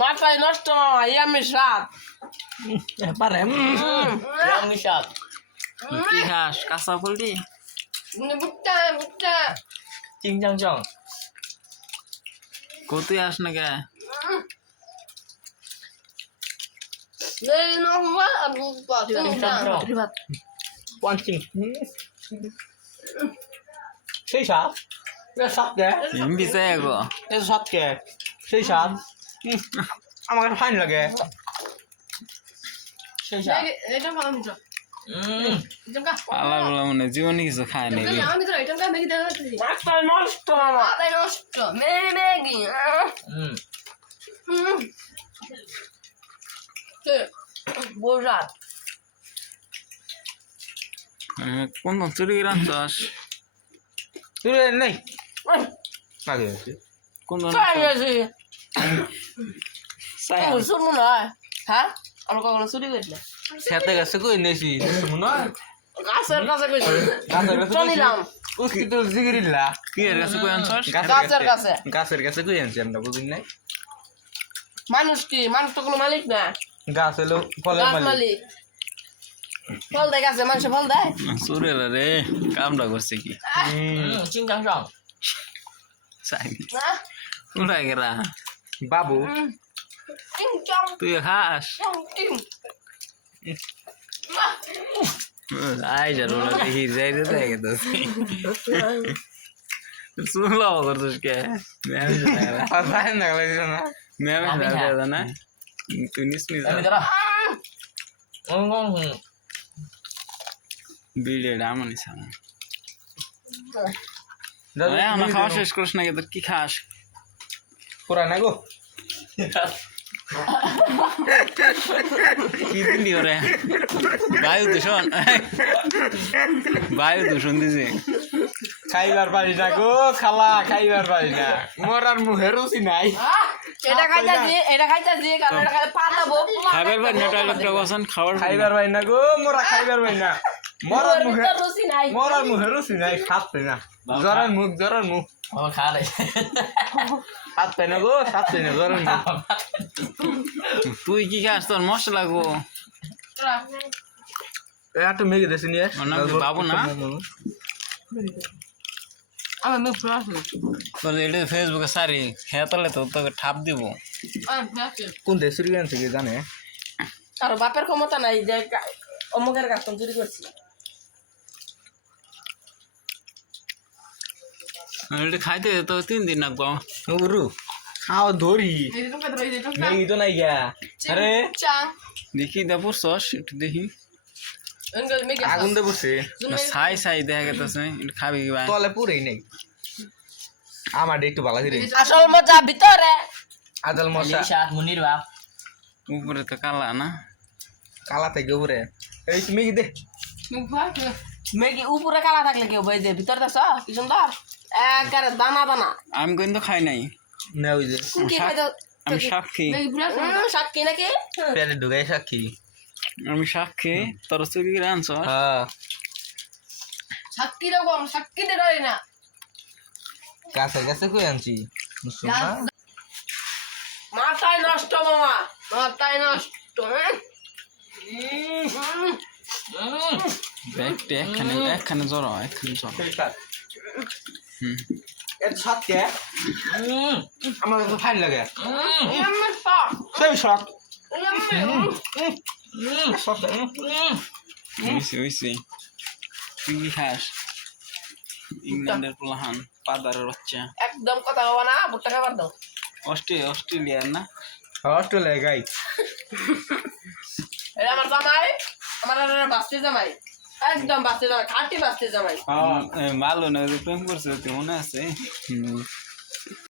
মাথায় নষ্ট মামা ইয়ামি স্বাদ পারে ইয়ামি স্বাদ কি খাস কাঁচা ফুলটি বুট্টা বুট্টা চিং চাং চং কতই আস না কে এই নমা বুপা তুমি পঞ্চিং সেই সাত সাত কে বিছে গো এই সাত কে সেই সাত আমার ফাইন লাগে সেই স্বাদ এটা ভালো মিটো জমকা আল্লাহ বলা মনে জীবনে কিছু খায় না রে আমি তো এটা ম্যাগি দেওয়া মাথায় নষ্ট মামা মাথায় নষ্ট ম্যাগি বোঝাত কোন চুরি রাখছস তুই নেই আগে কোন চাই আছে শুনবো না হ্যাঁ আমরা কখনো চুরি করি না সাথে গেছে কই নেছি মনে হয় গাছের কাছে কইছি গাছের কাছে চলিলাম উস্কি তো জিগিরিল্লা কি এর কাছে কই আনছস গাছের কাছে গাছের কাছে কই আনছি আমরা বুঝিন নাই মানুষ কি মানুষ তো কোনো মালিক না গাছ হলো ফলের গাছ মালিক মালিক ফল দেয় গাছে মানুষ ফল দেয় চুরে রে কামটা করছে কি চিং চাং চং চাইনি না উড়াই গেরা বাবু টিং চং তুই খাস চং টিং আই যার ওরা দেখি যাই রে তাই গেছে শুনলো করছিস কে আমি জানা ফাইন লাগলে না আমি জানা না তুই নিস নি আমি দাঁড়া বিড়ে ডামনি সামনে আমার খাওয়া শেষ করিস না কি খাস পুরা না গো কি দিলি ওরে বায়ু দূষণ দিছে খাইবার পারি না গো খালা খাইবার পারি না মরার মুখের রুচি নাই এটা খাইতাছি কারণ এটা খাইলে পাতাবো খাবার ভাই নেটা লোকটা বসন খাবার খাইবার পারি না গো মোরা খাইবার পারি না মরার মুখে রুচি নাই মরার মুখের রুচি নাই খাচ্ছে না জ্বরের মুখ আমার খা রে খাচ্ছে না গো খাচ্ছে না জ্বরের মুখ তুই কি খাস তোর মশলা গো একটু মেঘে দেশে নিয়ে ওর নাম কি বাবু না? আমি মুখ ফ্লাশ তোর এটা ফেসবুকে সারি খেতালে তো তোকে ঠাপ দিব কোন দেশের গান থেকে জানে আর বাপের ক্ষমতা নাই যে অমুকের কাজ চুরি করছি এটা খাইতে তো 3 দিন লাগবো ওরু খাও ধরি মেঘি তো নাই গা আরে দেখি দেবো সস একটু দেখি আগুন দে পড়ছে সাই সাই দেখা গেছে এটা খাবি কি ভাই তলে পুরেই নেই আমার একটু ভালো করে আসল মজা ভিতরে আদল মশা স্বাদ মুনির বাপ উপরে তো কালা না কালা থেকে উপরে এই তুমি মেঘি দে মেগি উপরে কালা থাকলে কেউ বই যে ভিতরে দেখ কি সুন্দর একবারে দানা দানা আমি কিন্তু খাই নাই না ওই যে কি খাইতো আমি সাক্ষী সাক্ষী নাকি পেটে ঢুকাই সাক্ষী আমি সাক্ষী তোর চুরি করে আনছ হ্যাঁ সাক্ষী দেবো সাক্ষী দিতে পারি না গাছের কাছে কই আনছি মাথায় নষ্ট মামা মাথায় নষ্ট ব্যাগটা একখানে জ্বর একখানে জ্বর এর সাথে আমার কাছে ফাইন লাগে আমার পা সেই শখ হইছে তুই কি খাস ইংল্যান্ডের পোলাহান পাদারের বাচ্চা একদম কথা বলবা না ভুট্টা খাবার দাও অস্ট্রেলিয়ার না অস্ট্রেলিয়া গাই এটা আমার জামাই আমার বাস্তি জামাই একদম বাস্তি জামাই খাঁটি বাস্তি জামাই ভালো না প্রেম করছে মনে আছে